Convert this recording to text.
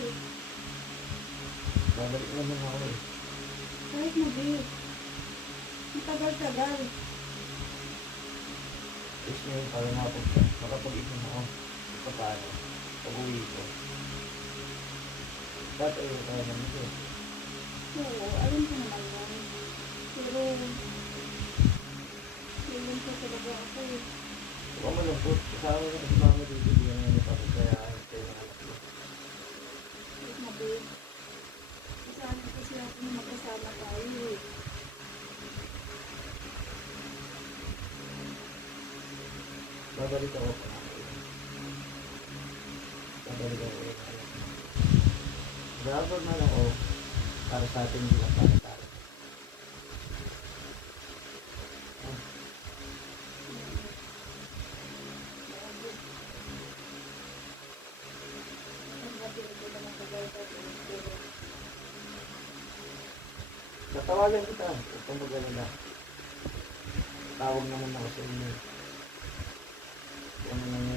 eh. Babalik naman ako eh. Kahit mabit. Matagal-tagal. Tapos ngayon para makapag-ipon ako. Ito paano? Pag-uwi ko. Dati ayaw kaya naman ito. Oo, alam ko naman yan. Pero, feeling ko talaga ako eh. Huwag ka malungkot. Kasama na si mama dito. Hindi ka naman ipapagkayaan kayo ng anak ko. Kahit mabit. Kasama kasi ako na magkasama tayo eh. Babalik ako pa. Babalik ako ulit. Bravo na lang ako. Para sa atin, hindi lang para sa atin. Natawagan kita. Huwag kang mag-alala. Tawag naman ako sa inyo. Kung ano